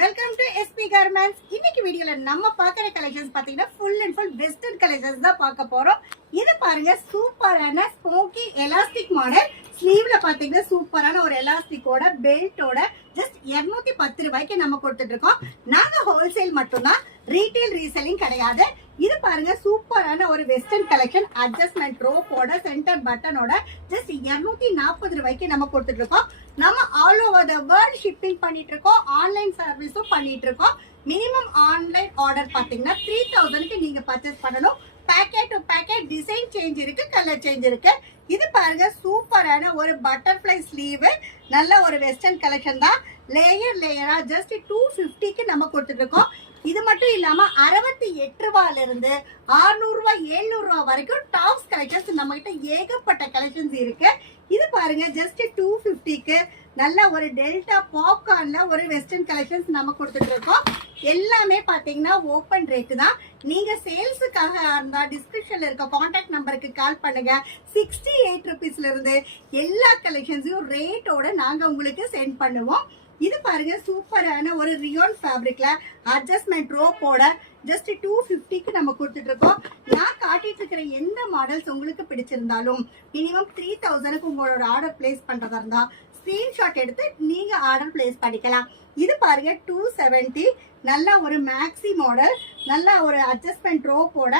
Welcome to SP garments. இன்னைக்கு வீடியோல நம்ம பார்க்குற கலெக்ஷன்ஸ் பார்த்தீங்கன்னா full and full western collections தான் பார்க்க போறோம். இது பாருங்க, சூப்பரான ஸ்மோக்கி எலாஸ்டிக் மாடல். ஸ்லீவ்ல பாத்தீங்கன்னா சூப்பரான ஒரு எலாஸ்டிக்கோட பெல்ட்டோட ஜஸ்ட் 210 ரூபாய்க்கு நம்ம கொடுத்துட்டு இருக்கோம். நாங்க ஹோல்சேல் மட்டும்தான், ரீட்டைல் ரீசெல்லிங் கிடையாது. இது பாருங்க, சூப்பரான ஒரு வெஸ்டர்ன் கலெக்ஷன். அட்ஜஸ்ட்மெண்ட் ரோப்போட சென்டர் பட்டனோட ஜஸ்ட் 240 ரூபாய்க்கு நம்ம கொடுத்துட்டு இருக்கோம். நம்ம all over the world shipping பண்ணிட்டு இருக்கோம், ஆன்லைன் சர்வீஸும் பண்ணிட்டு இருக்கோம். மினிமம் ஆன்லைன் ஆர்டர் பாத்தீங்கன்னா 3000க்கு நீங்க பர்ச்சேஸ் பண்ணணும். Packet to packet design change இருக்கு, கலர் சேஞ்ச் இருக்கு. இது பாருங்க, சூப்பரான ஒரு பட்டர்ஃப்ளை ஸ்லீவ், நல்ல ஒரு வெஸ்டர்ன் கலெக்ஷன் தான். லேயரா ஜஸ்ட் 250க்கு நம்ம கொடுத்துட்டு இருக்கோம். இது மட்டும் இல்லாம 68 ரூபாயில இருந்து 600 ரூபாய் 700 ரூபாய் வரைக்கும் டாப்ஸ் கலெக்ஷன்ஸ் நம்ம கிட்ட ஏகப்பட்ட கலெக்ஷன்ஸ் இருக்கு. இது பாருங்க, ஜஸ்ட் 250க்கு நல்ல ஒரு டெல்டா பாப்கார்ன்ல ஒரு வெஸ்டர்ன் கலெக்ஷன்ஸ் நம்ம கொடுத்துட்டு இருக்கோம். எல்லாமே பாத்தீங்கன்னா ஓபன் ரேட் தான். நீங்க சேல்ஸுக்காக இருந்தா டிஸ்கிரிப்ஷன்ல இருக்க கான்டாக்ட் நம்பருக்கு கால் பண்ணுங்க. 68 ருபீஸ்ல இருந்து எல்லா கலெக்ஷன்ஸையும் ரேட்டோட நாங்க உங்களுக்கு சென்ட் பண்ணுவோம். இது பாருங்க, சூப்பரான ஒரு ரியோன் ஃபேப்ரிக்ல அட்ஜஸ்ட்மெண்ட் ரோப்போட ஜஸ்ட் 250க்கு நம்ம கொடுத்துட்டு இருக்கோம். நான் காட்டிட்டு இருக்கிற எந்த மாடல்ஸ் உங்களுக்கு பிடிச்சிருந்தாலும் மினிமம் 3000க்கு உங்களோட ஆர்டர் பிளேஸ் பண்றதா இருந்தா ஸ்கிரீன்ஷாட் எடுத்து நீங்க ஆர்டர் பிளேஸ் பண்ணிக்கலாம். இது பாருங்க, 270 நல்ல ஒரு மேக்ஸி மாடல், நல்ல ஒரு அட்ஜஸ்ட்மெண்ட் ரோப்போட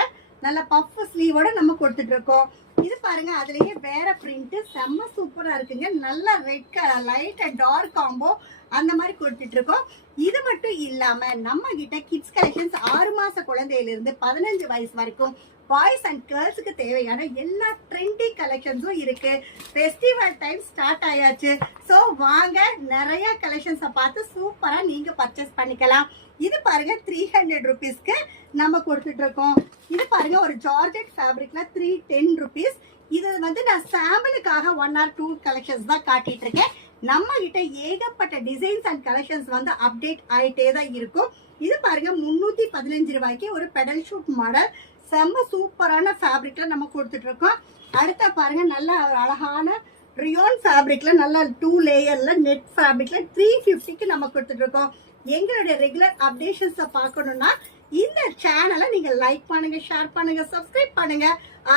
நல்ல பஃப் ஸ்லீவோட நம்ம கொடுத்துட்டு இருக்கோம். இது பாருங்க, அதுலயே வேற பிரிண்ட் செம்ம சூப்பரா இருக்குங்க. நல்ல red colour light and dark combo அந்த மாதிரி கொடுத்துட்டு இருக்கோம். இது மட்டும் இல்லாம நம்ம கிட்ட கிட்ஸ் கலெக்ஷன்ஸ் 6 மாச குழந்தையில இருந்து 15 வயசு வரைக்கும் பாய்ஸ் அண்ட் கேர்ள்ஸுக்கு தேவையான எல்லா ட்ரெண்டி கலெக்ஷன்ஸும் இருக்கு. ஃபெஸ்டிவல் டைம் ஸ்டார்ட் ஆயாச்சு. ஸோ வாங்க, நிறைய கலெக்ஷன்ஸை பார்த்து சூப்பரா நீங்க பர்ச்சேஸ் பண்ணிக்கலாம். இது பாருங்க, 300 ருபீஸ்க்கு நம்ம கொடுத்துட்டு இருக்கோம். இது பாருங்க, ஒரு ஜார்ஜெட் ஃபேப்ரிக்ல 310 ருபீஸ். இது வந்து நான் சாம்பிளுக்காக 1 or 2 கலெக்ஷன்ஸ் தான் காட்டிட்டு இருக்கேன். நம்ம கிட்ட ஏகப்பட்ட டிசைன்ஸ் அண்ட் கலெக்ஷன்ஸ் வந்து அப்டேட் ஆயிட்டே தான் இருக்கும். இது பாருங்க, 315 ரூபாய்க்கு ஒரு பெடல் ஷூட் மாடல் செம்ம சூப்பரான ஃபேப்ரிக்ல நம்ம கொடுத்துட்டு இருக்கோம். அடுத்த பாருங்க, நல்ல அழகான ரியோன் ஃபேப்ரிக்ல நல்ல 2 லேயர்ல நெட் ஃபேப்ரிக்ல 350க்கு நம்ம கொடுத்துட்டு இருக்கோம். எங்களுடைய ரெகுலர் அப்டேஷன்ஸ் பார்க்கணும்னா இந்த சேனலை நீங்க லைக் பண்ணுங்க, ஷேர் பண்ணுங்க, சப்ஸ்கிரைப் பண்ணுங்க,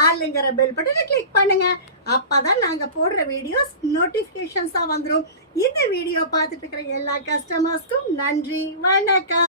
ஆல்ங்கிற பெல் பட்டனை கிளிக் பண்ணுங்க. அப்பதான் நாங்க போடுற வீடியோஸ் நோட்டிபிகேஷன்ஸா வந்துடும். இந்த வீடியோ பார்த்துட்டு இருக்கிற எல்லா கஸ்டமர்ஸ்க்கும் நன்றி, வணக்கம்.